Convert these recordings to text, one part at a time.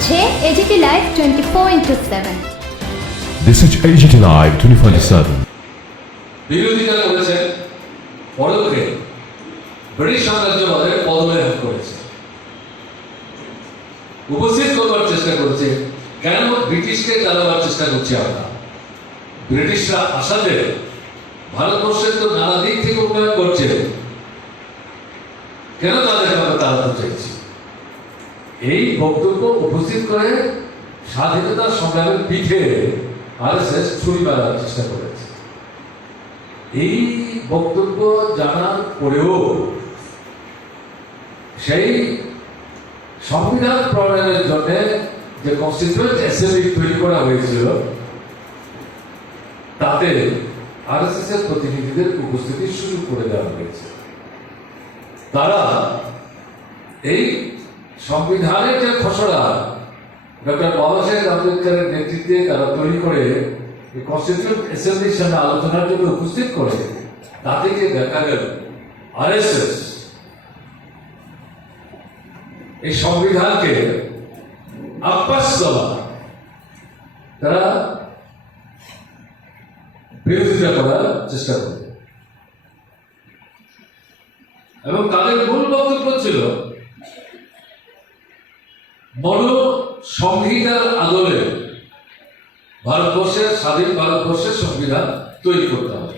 হচ্ছে AGT live 24/7। This is AGT Live 24/7. বিরোধিতা করেছে পরোক্ষে ব্রিটিশ সাম্রাজ্যবাদের পদলেহন করেছে, উপস্থিত করবার চেষ্টা করেছে কেন ব্রিটিশকে চালাবার চেষ্টা করছি আমরা। ব্রিটিশরা আসাতে ভারতবর্ষের তো নানা দিক থেকে উন্নয়ন করছে, কেন তাদেরকে আমরা তাড়াতে চাইছি, এই বক্তব্য উপস্থিত করে স্বাধীনতা সংগ্রামের পিঠে আরএসএস ছুরি মারার চেষ্টা করেছে। এই বক্তব্য জানার পরেও সেই সংবিধান প্রণয়নের জন্য যে কনস্টিটিউয়েন্ট অ্যাসেম্বলি তৈরি করা হয়েছিল তাতে আরএসএস এর প্রতিনিধিদের উপস্থিতি শুরু করে দেওয়া হয়েছে। তারা এই সংবিধানের যে খসড়া ডক্টর বাবা সাহেব আম্বেদকরের নেতৃত্বে তারা তৈরি করে কনস্টিটিউয়েন্ট অ্যাসেম্বলির সামনে আলোচনার জন্য উপস্থিত করে, তাতে যে দেখা গেল আরএসএস এই সংবিধানকে আপাস দেওয়া, তারা বিরোধিতা করার চেষ্টা করে এবং তাদের মূল বক্তব্য ছিল সংহিতার আদলে ভারতবর্ষের স্বাধীন ভারতবর্ষের সংবিধান তৈরি করতে হবে।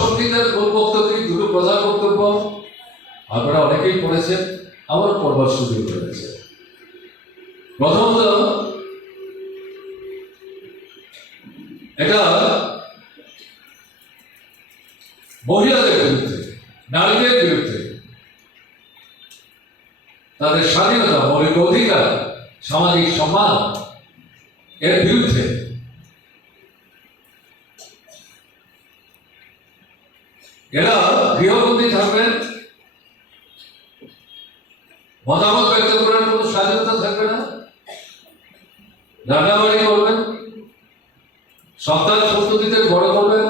সংহিতার মূল বক্তব্য দুটো প্রধান বক্তব্য আপনারা অনেকেই পড়েছেন, আমার পড়বার সুযোগ হয়েছে। প্রথমত, এটা মহিলাদের বিরুদ্ধে, নারীদের বিরুদ্ধে, তাদের স্বাধীনতা, মৌলিক অধিকার, সামাজিক সম্মান এর বিরুদ্ধে। এরা গৃহবন্দী থাকবেন, মতামত ব্যক্ত করার কোনো স্বাধীনতা থাকবে না, রান্নাবাড়ি করবেন, সন্তান সন্ততিদের বড় করবেন,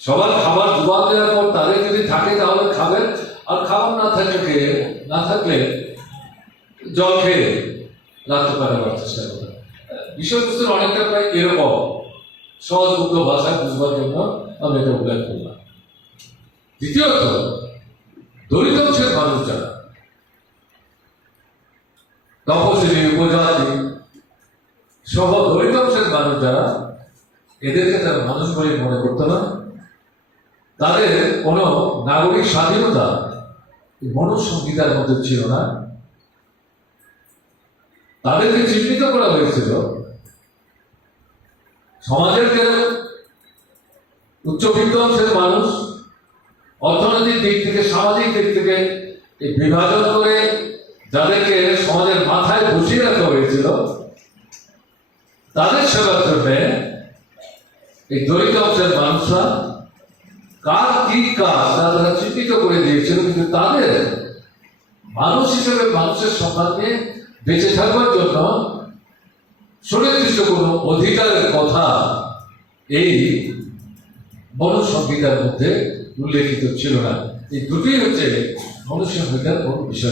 সবার খাবার জোগান দেওয়ার পর তাদের যদি থাকে তাহলে খাবেন, আর খাবার না থাকলে জল খেয়ে রাখতে পারার চেষ্টা করবেন। বিষয়বস্তুর অনেকটা প্রায় এরকম, সহজ উদ্ধ ভাষায় বুঝবার জন্য আমি এটা উল্লেখ করলাম। দ্বিতীয়ত, দলিত অংশের মানুষ যারা তপশিলি, উপজাতি সহ দলিত অংশের মানুষ যারা, এদেরকে তারা মানুষ বলে মনে করত না, তাদের কোন নাগরিক স্বাধীনতা সংহিতার মধ্যে ছিল না। তাদেরকে চিহ্নিত করা হয়েছিল সমাজের যে উচ্চবিত্ত অংশের মানুষ, অর্থনৈতিক দিক থেকে, সামাজিক দিক থেকে এই বিভাজন করে যাদেরকে সমাজের মাথায় বসিয়ে রাখা হয়েছিল, তাদের সেবার জন্য এই দলিত অংশের মানুষরা কার কি কাজ তারা চিহ্নিত করে দিয়েছিল, কিন্তু তাদের মানুষ হিসেবে মানুষের সম্মান নিয়ে বেঁচে থাকবার জন্য সুনির্দিষ্ট কোনো অধিকারের কথা এই সংহিতার মধ্যে উল্লেখিত ছিল না। এই দুটোই হচ্ছে সংহিতার মূল বিষয়।